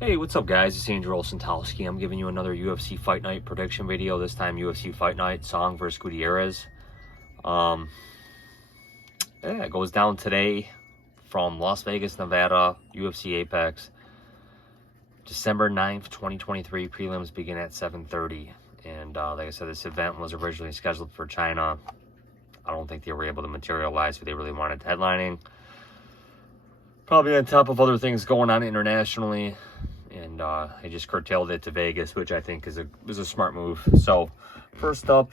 Hey, what's up guys? It's Andrew Olsentowski. I'm giving you another UFC Fight Night prediction video. This time UFC Fight Night, Song versus Gutierrez. Yeah, it goes down today from Las Vegas, Nevada, UFC Apex. December 9th, 2023. Prelims begin at 7:30. And like I said, this event was originally scheduled for China. I don't think they were able to materialize what they really wanted headlining. Probably on top of other things going on internationally. And they just curtailed it to Vegas, which I think is a smart move. So, first up,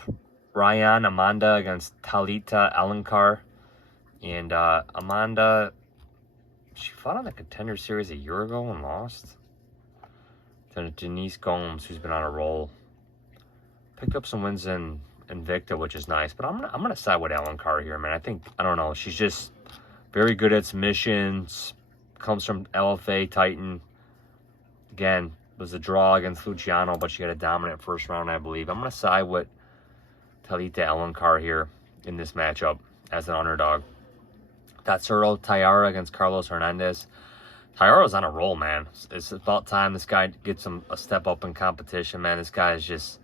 Ryan Amanda against Talita Alencar. And Amanda, she fought on the Contender Series a year ago and lost to Denise Gomes, who's been on a roll. Picked up some wins in Invicta, which is nice. But I'm gonna side with Alencar here, man. I don't know. She's just very good at submissions. Comes from LFA Titan. Again, was a draw against Luciano, but she had a dominant first round, I believe. I'm going to side with Talita Alencar here in this matchup as an underdog. Tatsuro Taira against Carlos Hernandez. Taira's on a roll, man. It's about time this guy gets a step up in competition, man. This guy is just,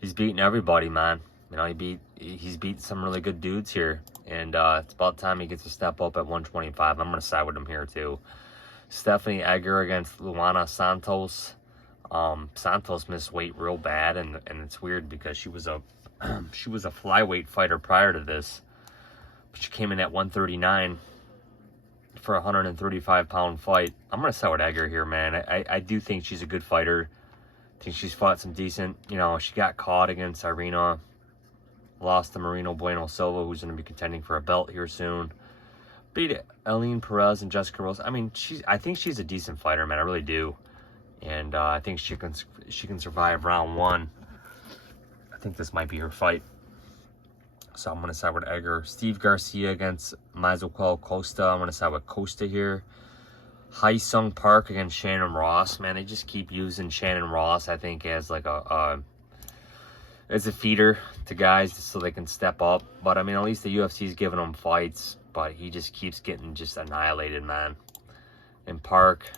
he's beating everybody, man. You know, he's beat some really good dudes here. And it's about time he gets a step up at 125. I'm going to side with him here, too. Stephanie Egger against Luana Santos. Santos missed weight real bad, and it's weird because she was a flyweight fighter prior to this, but she came in at 139 for a 135-pound fight. I'm gonna side with Egger here, man. I do think she's a good fighter. I think she's fought some decent. You know, she got caught against Irina, lost to Marino Bueno Silva, who's gonna be contending for a belt here soon. Beat Eileen Perez and Jessica Rose. I mean, I think she's a decent fighter, man. I really do, and I think she can survive round one. I think this might be her fight, so I'm gonna side with Egger. Steve Garcia against Mazuquel Costa. I'm gonna side with Costa here. Hai Sung Park against Shannon Ross. Man, they just keep using Shannon Ross, I think, as like as a feeder to guys so they can step up. But I mean, at least the UFC's giving them fights. But he just keeps getting just annihilated, man. And Park,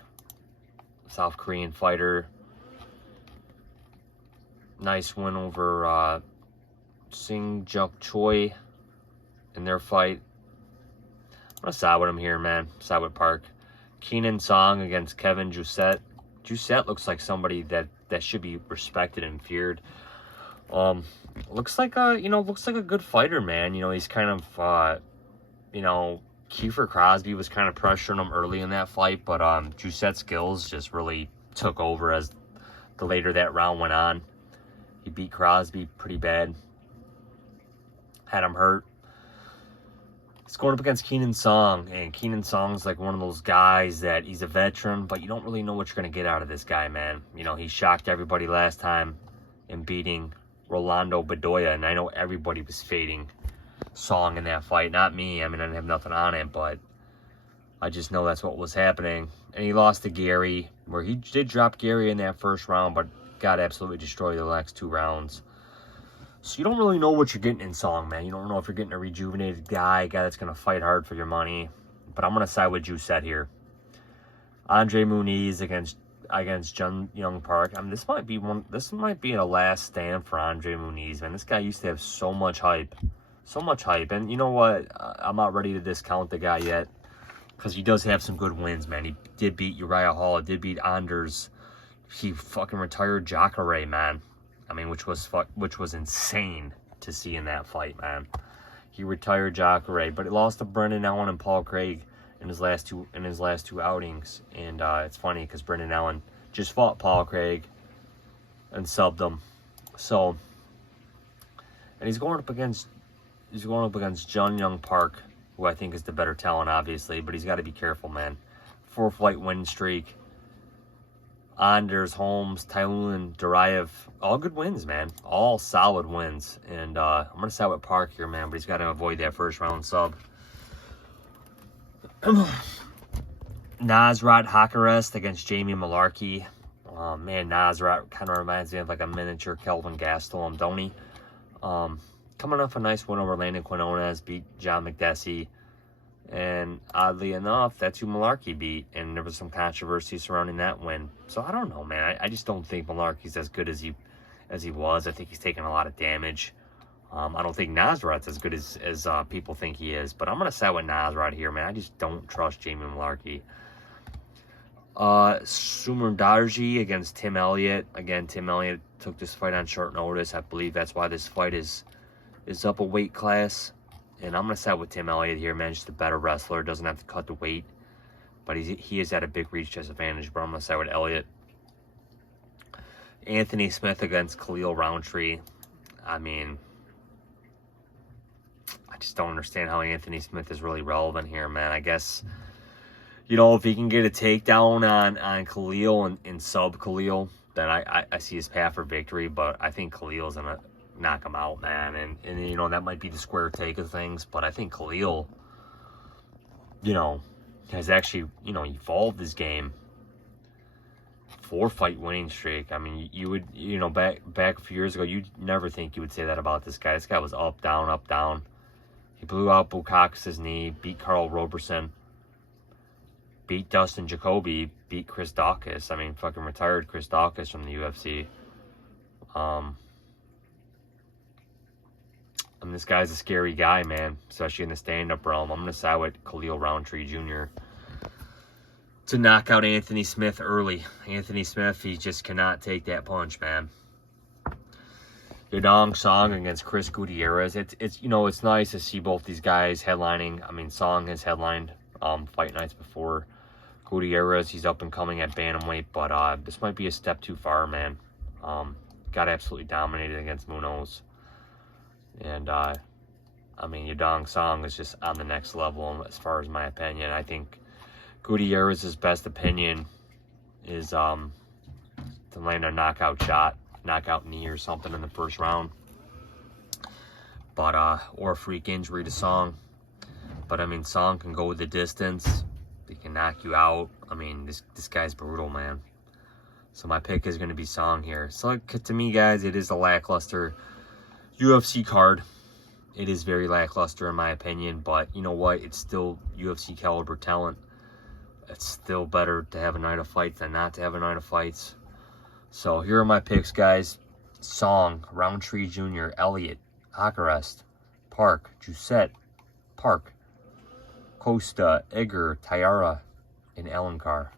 South Korean fighter. Nice win over Sing Juk Choi in their fight. I'm going to side with him here, man. Side with Park. Keenan Song against Kevin Jousset. Jousset looks like somebody that should be respected and feared. Looks like a good fighter, man. You know, he's kind of you know, Kiefer Crosby was kind of pressuring him early in that fight, but Jousset's skills just really took over as the later that round went on. He beat Crosby pretty bad. Had him hurt. He's going up against Keenan Song, and Keenan Song's like one of those guys that he's a veteran, but you don't really know what you're going to get out of this guy, man. You know, he shocked everybody last time in beating Rolando Bedoya, and I know everybody was fading Song in that fight, not me. I mean, I didn't have nothing on it, but I just know that's what was happening. And he lost to Gary, where he did drop Gary in that first round, but got absolutely destroyed the next two rounds. So you don't really know what you're getting in Song, man. You don't know if you're getting a rejuvenated guy, a guy that's going to fight hard for your money. But I'm going to side with Jousset here. Andre Muniz against Jun Young Park. I mean, this might be a last stand for Andre Muniz, man. This guy used to have so much hype. So much hype. And you know what? I'm not ready to discount the guy yet, because he does have some good wins, man. He did beat Uriah Hall. Did beat Anders. He fucking retired Jacare, man. I mean, which was insane to see in that fight, man. He retired Jacare, but he lost to Brendan Allen and Paul Craig in his last two outings. And it's funny because Brendan Allen just fought Paul Craig and subbed him. So, and he's going up against Jun Young Park, who I think is the better talent, obviously, but he's got to be careful, man. 4-fight win streak. Anders, Holmes, Tyulin, Duraev, all good wins, man. All solid wins. And I'm going to side with Park here, man, but he's got to avoid that first round sub. Nasrat Haqparast against Jamie Malarkey. Man, Nasrat kind of reminds me of like a miniature Kelvin Gastelum, don't he? Coming off a nice win over Landon Quinones, beat John McDessie. And oddly enough, that's who Malarkey beat. And there was some controversy surrounding that win. So I don't know, man. I just don't think Malarkey's as good as he was. I think he's taken a lot of damage. I don't think Nasrat's as good as people think he is. But I'm going to side with Nasrat here, man. I just don't trust Jamie Malarkey. Sumerdarji against Tim Elliott. Again, Tim Elliott took this fight on short notice. I believe that's why this fight is up a weight class. And I'm going to side with Tim Elliott here, man. Just a better wrestler. Doesn't have to cut the weight. But he is at a big reach disadvantage. But I'm going to side with Elliott. Anthony Smith against Khalil Roundtree. I mean, I just don't understand how Anthony Smith is really relevant here, man. I guess, you know, if he can get a takedown on Khalil and sub Khalil, then I see his path for victory. But I think Khalil's going to knock him out, man. And you know, that might be the square take of things. But I think Khalil, you know, has actually, you know, evolved his game. 4-fight winning streak. I mean, you would, you know, back a few years ago, you'd never think you would say that about this guy. This guy was up, down, up, down. He blew out Bukakis' knee, beat Carl Roberson, beat Dustin Jacoby, beat Chris Daukaus. I mean, fucking retired Chris Daukaus from the UFC. And this guy's a scary guy, man, especially in the stand-up realm. I'm going to side with Khalil Roundtree Jr. to knock out Anthony Smith early. Anthony Smith, he just cannot take that punch, man. Yadong Song against Chris Gutierrez. It's you know, it's nice to see both these guys headlining. I mean, Song has headlined fight nights before. Gutierrez, he's up and coming at bantamweight, but this might be a step too far, man. Got absolutely dominated against Munoz. And I mean, Yadong Song is just on the next level as far as my opinion. I think Gutierrez's best opinion is to land a knockout shot, knockout knee or something in the first round. But or a freak injury to Song. But I mean, Song can go the distance. He can knock you out. I mean, this guy's brutal, man. So my pick is going to be Song here. So to me, guys, it is a lackluster UFC card. It is very lackluster in my opinion, but you know what? It's still UFC caliber talent. It's still better to have a night of fights than not to have a night of fights. So here are my picks, guys. Song, Roundtree Jr., Elliott, Acarest, Park, Jusette, Park, Costa, Egger, Tyara, and Alencar.